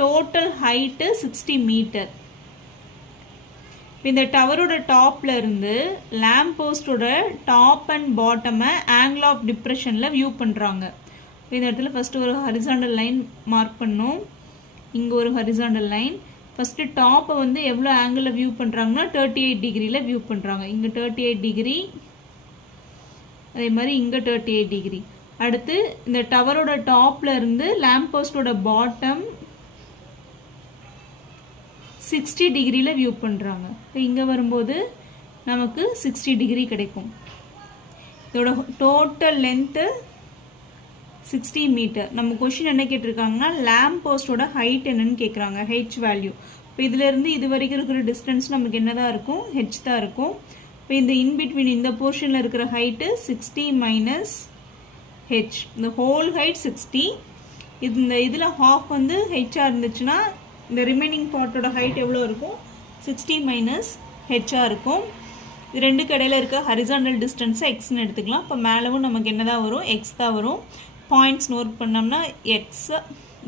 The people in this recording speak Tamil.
Total height 60 metre. இந்த டவரோட டாப்ல இருந்து லேம்ப் போஸ்டோட டாப் அண்ட் பாட்டமை ஆங்கிள் ஆஃப் டிப்ரெஷனில் வியூ பண்ணுறாங்க. இந்த இடத்துல ஃபஸ்ட்டு ஒரு ஹரிசாண்டல் லைன் மார்க் பண்ணோம். இங்கே ஒரு ஹரிசாண்டல் லைன். ஃபஸ்ட்டு டாப்பை வந்து எவ்வளோ ஆங்கிளில் வியூ பண்ணுறாங்கன்னா 38 டிகிரியில் வியூ பண்ணுறாங்க. இங்கே 38 டிகிரி, அதே மாதிரி இங்கே 38 டிகிரி. அடுத்து இந்த டவரோட டாப்ல இருந்து லேம்ப் போஸ்டோட பாட்டம் 60 டிகிரியில் வியூ பண்ணுறாங்க. இங்கே வரும்போது நமக்கு 60 டிகிரி கிடைக்கும். இதோட டோட்டல் லென்த்து 60 மீட்டர். நம்ம கொஷின் என்ன கேட்டிருக்காங்கன்னா லேம்ப் போஸ்டோட ஹைட் என்னன்னு கேட்குறாங்க, ஹெச் வேல்யூ. இப்போ இதுலேருந்து இது வரைக்கும் இருக்கிற டிஸ்டன்ஸ் நமக்கு என்ன தான் இருக்கும், ஹெச் தான் இருக்கும். இப்போ இந்த இன்பிட்வீன் இந்த போர்ஷனில் இருக்கிற ஹைட்டு 60 மைனஸ் ஹெச். இந்த ஹோல் ஹைட் 60. இந்த இதில் ஹாஃப் வந்து ஹெச்சாக இருந்துச்சுன்னா இந்த ரிமைனிங் பார்ட்டோட ஹைட் எவ்வளோ இருக்கும், 60 மைனஸ் ஹெச்சாக இருக்கும். இது ரெண்டுக்கு இடையில இருக்க ஹரிசாண்டல் டிஸ்டன்ஸை எக்ஸ்ன்னு எடுத்துக்கலாம். இப்போ மேலவும் நமக்கு என்ன தான் வரும், எக்ஸ் தான் வரும். பாயிண்ட்ஸ் நோட் பண்ணோம்னா எக்ஸ்